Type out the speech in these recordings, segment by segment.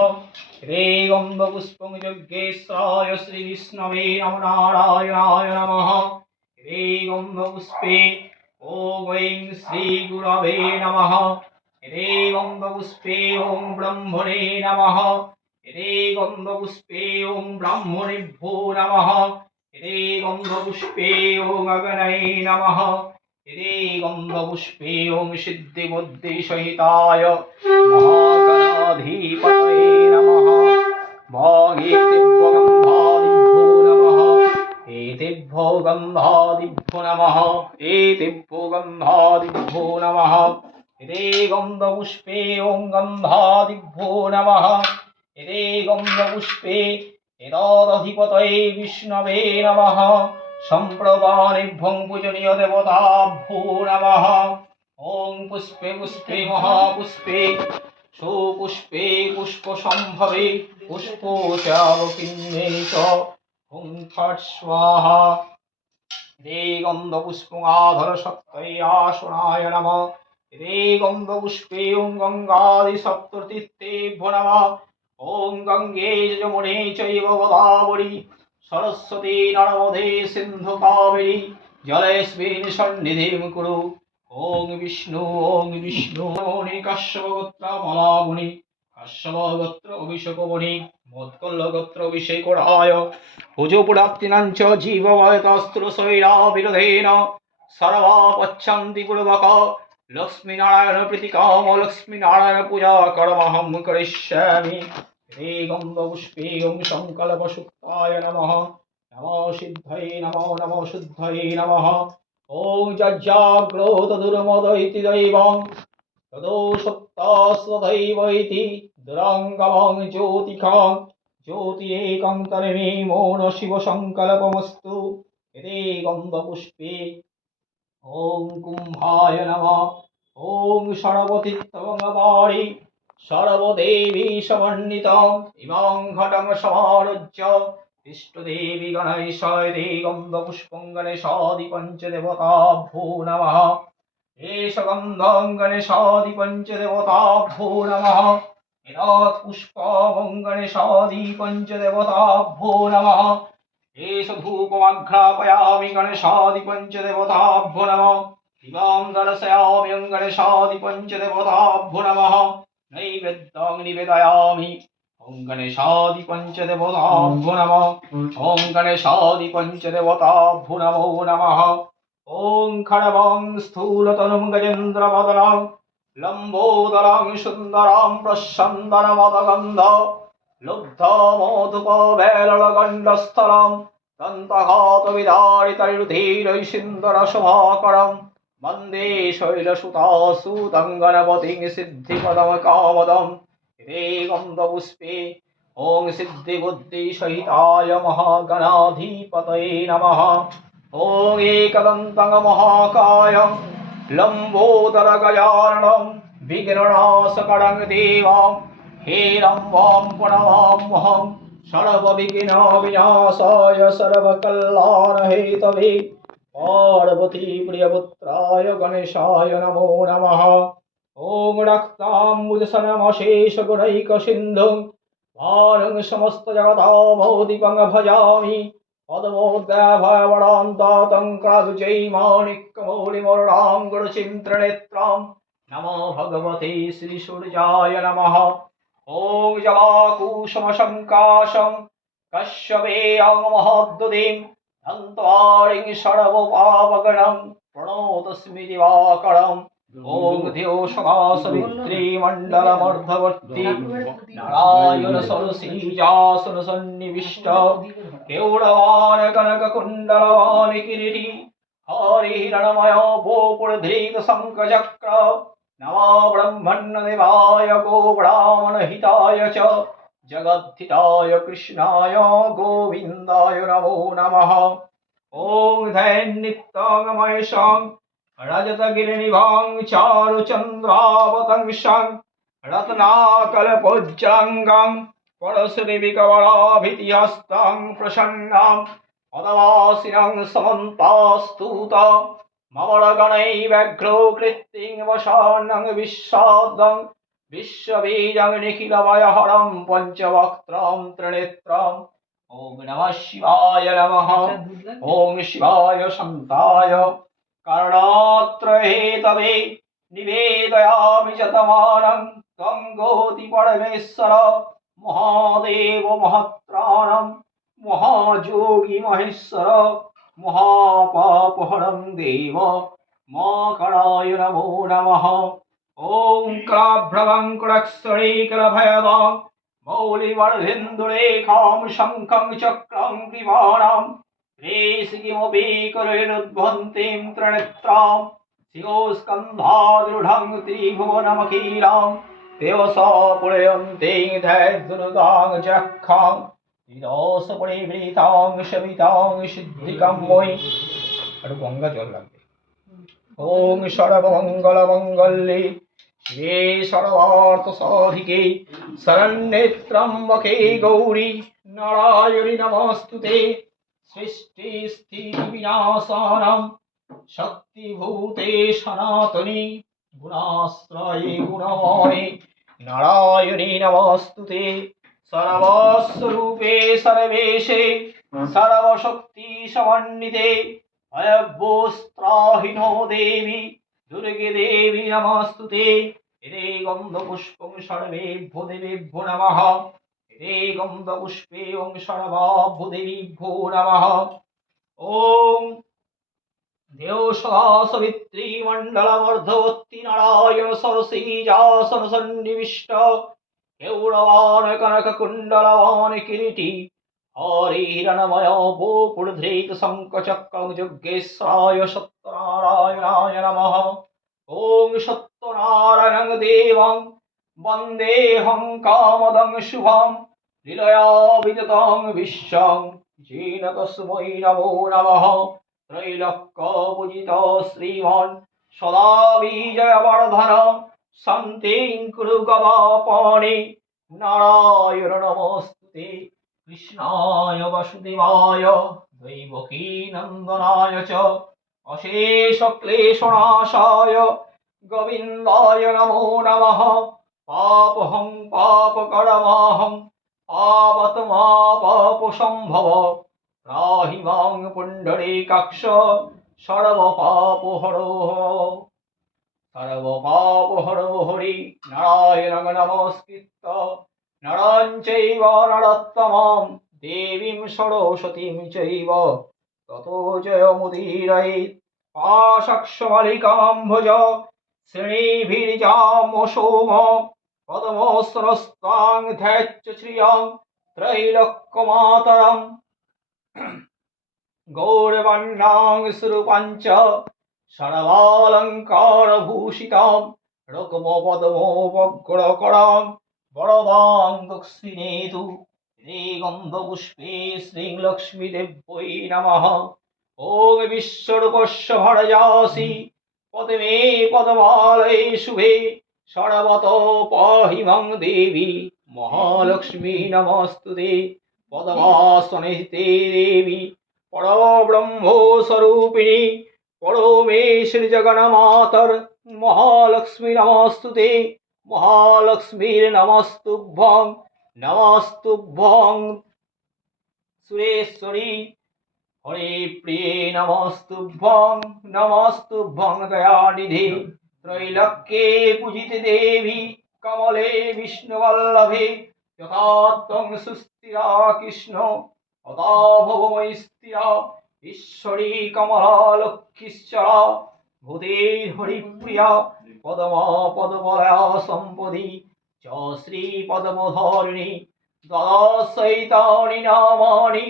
रे गन्धपुष्पं यज्ञेश्वराय श्रीविष्णवे नमो नारायणाय नमः। रे गन्धपुष्पे ॐ ऐं श्रीगुरवे नमः। रे गन्धपुष्पे ॐ ब्रह्मणे नमः। रे गन्धपुष्पे ॐ ब्राह्मणेभ्यो नमः। रे गन्धपुष्पे ॐ अग्नये नमः। रे गन्धपुष्पे ॐ सिद्धिबुद्धिसहिताय महागणाधिपतये नमः। एतेभ्यो गन्धादिभ्यो नमः। एतेभ्यो गन्धादिभ्यो नमः। एतेभ्यो गन्धादिभ्यो नमः। रे गन्धपुष्पे ॐ गन्धादिभ्यो नमः। रे गन्धपुष्पे एतदधिपतये विष्णवे नमः। सम्प्रदानेभ्यं पूजनीय देवताभ्यो नमः। ॐ पुष्पे पुष्पे महापुष्पे सुपुष्पे पुष्पसम्भवे पुष्पोचावकिन्ये च हुं फट् स्वाहा। रे गन्धपुष्पमाधरशक्तये आसनाय नमः। रे गन्धपुष्पे ॐ गङ्गादिसप्ततीर्थेभ्यो नमः। ॐ गङ्गे यमुने चैव गोदावरी सरस्वती नर्मदे सिन्धु कावेरी जलेऽस्मिन् सन्निधिं कुरु। ॐ विष्णु मुनि कश्यपगोत्र मलामुनि कश्यपगोत्र अभिषेकमुनि मोत्कल्लगोत्र अभिषेकराय भुजपुरात्तिनां च जीववयतस्त्रुशैरा विरोधेन सर्वा पच्छन्ति पूर्वक लक्ष्मीनारायण प्रीतिकाम लक्ष्मीनारायण पूजा कर्महं करिष्यामि। रे गन्धपुष्पे ॐ संकल्पसुक्ताय नमः। नमो सिद्धये नमो शुद्धये नमः। ॐ जज्जाग्रोत दुर्मदइति दैवं तदो सत्तास्वदैव इति दुरङ्गमं ज्योतिखं ज्योति एकं तन्मे न शिवसङ्कल्पमस्तु। रे गन्धपुष्पे ॐ कुम्भाय नमः। ॐ सर्वतीर्थगङ्गावारि सर्वदेवी समन्वितम् इमं घटं समारोज्य इष्टदेवी गणेशाय गन्धपुष्पं गणेशादि पञ्चदेवताभ्यो नमः। एष गन्धं गणेशादि पञ्चदेवताभ्यो नमः। एतत् पुष्पं गणेशादि पञ्चदेवताभ्यो नमः। एष धूपमघ्रापयामि गणेशादि पञ्चदेवताभ्यो नमः। दिवां दर्शयामि गणेशादि पञ्चदेवताभ्यो नमः। नैवेद्यं निवेदयामि ॐ गणेशादि पञ्चदेवताभ्यो नमः। ॐ गणेशादि पञ्चदेवताभ्यो नमो नमः। ॐ खड्गं स्थूलतनुं गजेन्द्रवदनं लम्बोदरं सुन्दरं प्रस्यन्दनमदगन्ध लुब्धमोधुपवेलगण्डस्थलं दन्तघातविदारितैरुधीरैसिन्दरशुभाकरं वन्दे शैलसुतासुतं गणपतिं सिद्धिपदमकामदम्। रे गन्धपुष्पे ॐ सिद्धिबुद्धिसहिताय महागणाधिपतये नमः। ॐ एकदन्तं महाकायं लम्बोदरगजाननं विघ्ननाशकरं देवं हेरम्बं प्रणमाम्यहं सर्वविघ्नविनाशाय सर्वकल्याणहेतवे पार्वतीप्रियपुत्राय गणेशाय नमो नमः। ॐ रक्ताम्बुजसनमशेषगुणैकसिन्धुं भानुं समस्तजगतामोदीपं भजामि पद्मोदयभयवरान्तातं कागजैमाणिक्यमौलिमरुणां गुरुचिन्त्रनेत्रं नमो भगवते श्रीसूर्याय नमः। ॐ जवाकुसुमसङ्काशं कश्यपेयं महद्दुतिं दन्त्वारिं सर्वपापगणं प्रणतोऽस्मि दिवाकरम्। ॐ धियो सदा सवित्री मण्डलमर्धवर्ती नारायण सरसीजासनसन्निविष्ट केवलवान् कनककुण्डलवान् किरीटी हरिहिरणमय गोपुरधृतशङ्खचक्र नमो ब्रह्मण्यदेवाय गोब्राह्मणहिताय च जगद्धिताय कृष्णाय गोविन्दाय नमो नमः। ॐ दैन्नित्यमहेशं रजतगिरिनिभां चारुचन्द्रावतंसं रत्नाकलपूज्याङ्गं परश्रीविकवराभितिहस्तं प्रसन्नं पदवासिनं समन्तास्तुतं ममरगणैः व्यघ्रो कृत्तिं वसानं विश्वादं विश्वबीजं निखिलमयहरं पञ्चवक्त्रं त्रिनेत्रम् ॐ नमः शिवाय नमः। ॐ शिवाय शान्ताय करणात्रयेतवे निवेदयामि च तमानं त्वं गोति परमेश्वर महादेव महत्राणं महायोगी महेश्वर महापापहरं देव महाकालाय नमो नमः। ॐ क्राभ्रवङ्कुरक्षणीकरभयदां मौलिवर्धेन्दुरेखां शङ्खं चक्रं कृपाणां रेशिकिमपि करेणुद्भन्तीं त्रिनेत्रां शिरोस्कन्धादृढं त्रिभुवनमखिलां देवसा पुरयन्तीं धैर्यदुर्गां चक्षां निरसपरिवृतां शमितां सिद्धिकां মই আর গঙ্গা জল লাগবে। ओम सर्वमंगलमंगल्ये शिवे सर्वार्थसाधिके शरण्ये त्र्यंबके गौरी नारायणि नमोस्तुते। सृष्टिस्थितिविनाशानां शक्तिभूते सनातनी गुणाश्रये गुणमये नारायणि नमोस्तुते। सर्वस्वरूपे सर्वेशे सर्वशक्ति समन्विते अयवस्त्राहिनो देवी दुर्गे देवी नमस्तुते। इदे गन्धपुष्पं सर्वेभ्यो देवेभ्यो नमः। इदे गन्धपुष्पे ओं सर्वेभ्यो देवीभ्यो नमः। ॐ देव सदा सवित्री मण्डलवर्धवती नारायण सरसीजासन सन्निविष्ट केवलवान कनककुण्डलवान किरीटी हरिहिरणमय गोपुरधृत शङ्खचक्रं यज्ञेश्वराय सत्यनारायणाय नमः। ॐ सत्यनारायणं देवं वन्देऽहं कामदं शुभं लीलया विततं विश्वं येन तस्मै नमो नमः। त्रैलोक्यपूजित श्रीमान् सदा विजयवर्धन शान्तिं कुरु गवापाणि नारायण नमोस्तुते। कृष्णाय वासुदेवाय दैवकी नन्दनाय च अशेषक्लेशनाशाय गोविन्दाय नमो नमः। पापहं पापकर्महं पापतमा पापसम्भव त्राहि मां पुण्डरीकाक्ष सर्वपापहरो सर्वपापहरो हरि नारायणं नमस्कृत्य नरं चैव नरोत्तमं देवीं सरस्वतीं चैव ततो जयमुदीरयेत्। पाशक्षमालिकाम्भुज श्रेणीभिर्जामसोम पद्मसरस्तां ध्यच्च श्रियं त्रैलोक्यमातरं गौरवर्णां स्वरूपाञ्च सर्वालङ्कारभूषितां रुक्मपद्मोपग्रकरां वरदां दक्षिणेतु रे गन्धपुष्पे श्रीलक्ष्मीदेव्यै नमः। ॐ विश्वरूपस्य भरजासि पद्मे पद्मालये शुभे सर्वतो पाहि मां देवी महालक्ष्मी नमस्तुते। पद्मासने ते देवी परब्रह्मस्वरूपिणी परमेश्वरी जगन्मातर महालक्ष्मी नमस्तुते। महालक्ष्मीर्नमस्तुभ्यं नमस्तुभ्यं सुरेश्वरी हरिप्रिये नमस्तुभ्यं नमस्तुभ्यं दयानिधे। त्रैलोक्ये पूजिते देवी कमले विष्णुवल्लभे यथा त्वं सुस्थिरा कृष्ण तथा भव मयि स्थिरा। ईश्वरी कमला लक्ष्मीश्चरा भूते हरिप्रिया पद्मा पद्मलया सम्पदि च श्रीपद्मधारिणी द्वादशैतानि नामानि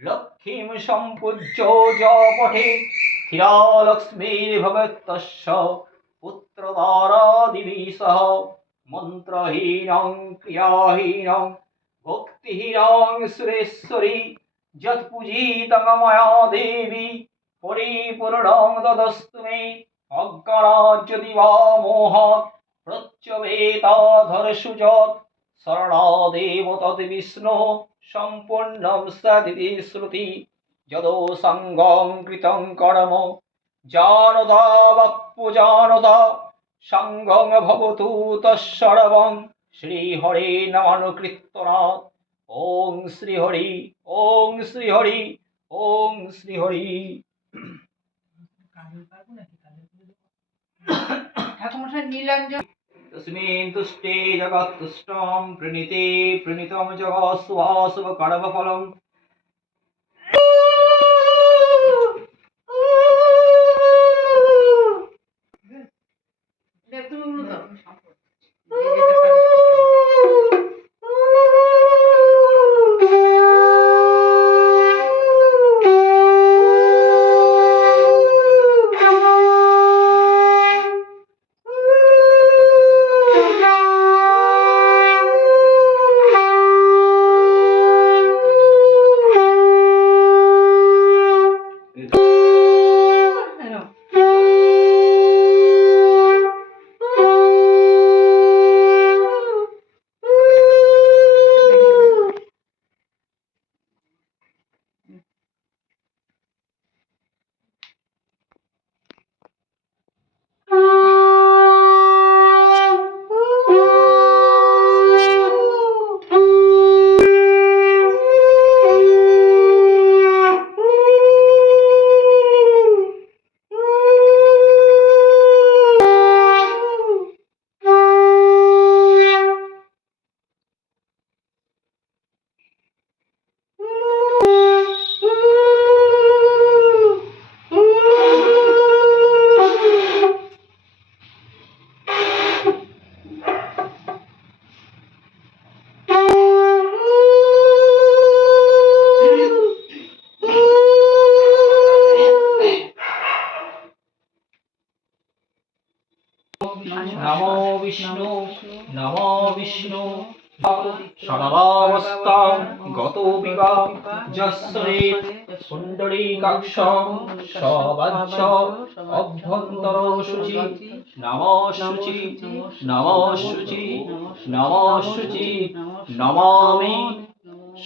लक्ष्मीं सम्पूज्य च पठे स्थिरा लक्ष्मीर्भवतस्य पुत्रदारादिभिः सह। मन्त्रहीनं क्रियाहीनं भक्तिहीनं सुरेश्वरी यत्पूजितं मया देवी परिपूर्णं ददस्तु मे। अज्ञानाज्जति वा मोहात् प्रत्यवेताधर्षु यत् शरणादेव तद्विष्णो सम्पूर्णं सदिति श्रुति। यदो सङ्गं कृतं कर्म जानता वप्पु जानता সাঙ্গং ভবতু তৎসর্বং শ্রীহরে নামানুকীর্তনাৎ। ওং শ্রীহরি, ওং শ্রীহরি, ওং শ্রীহরি। ঠাকুরমশাই নীলাঞ্জন তস্মিन् তুষ্টে জগৎতুষ্টং প্রণীতে প্রণীতং জগৎ শুভাশুভ কর্মফলং। নমো বিষ্ণু, নমো বিষ্ণু। সর্বাবস্থাং গতো বিবা যস্যরে পুণ্ডরীকাক্ষং সবাচ্য অভ্যন্তর শুচি। নমো শুচি, নমো শুচি, নমো শুচি। নমামি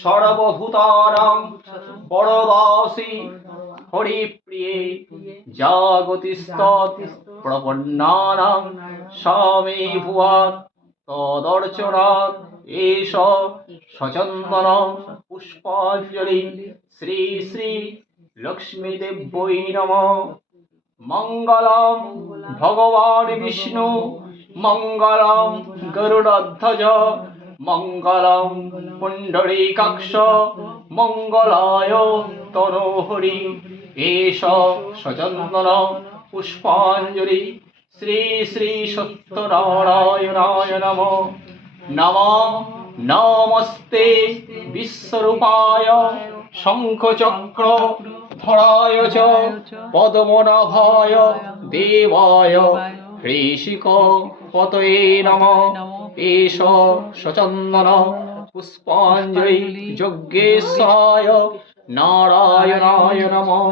সর্বভূতানাং পরদাসি হরিপ্রিয়ে জাগতিস্তৎ প্রপন্নানাং স্বামী ভুয়াৎ। তদর্চনাৎ এষ সচন্দন পুষ্পাঞ্জলি শ্রী শ্রী লক্ষ্মীদেব্যৈ নমঃ। মঙ্গলং ভগবান বিষ্ণু, মঙ্গলং গরুড়ধ্বজ, মঙ্গলং পুণ্ডরীকাক্ষ, মঙ্গলায় তনোহরি। এষ সচন্দন পুষ্পাঞ্জলি শ্রী শ্রী সত্যনারায়ণায় নমঃ। নমো নমস্তে বিশ্বরূপায় শঙ্খচক্র ধরায় চ পদ্মনাভায় দেবায় হৃষিক পতয়ে নমঃ। এষ সচন্দন পুষ্পাঞ্জলি যজ্ঞেশ্বরায় নারায়ণায় নমঃ।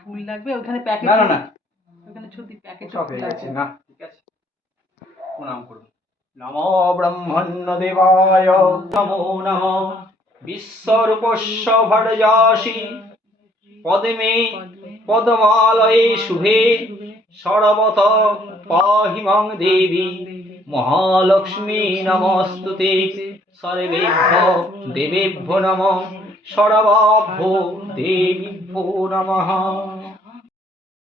ফুল লাগবে ওখানে প্যাকেট। না না না, ওখানে ছবি প্যাকেট সব হয়ে গেছে না, ঠিক আছে। প্রণাম করুন। নমো ব্রহ্মণ্য দেবায় নমো নমঃ। বিশ্বরূপস্য ভটযাসি পদ্মে পদ্মালয়ে শুভে সর্বত পাহি মাং দেবী মহালক্ষ্মী নমস্তুতে। সর্বেভ্যো দেবেভ্যো নমঃ, সর্বাভ্যো দেবীভ্যো নমঃ।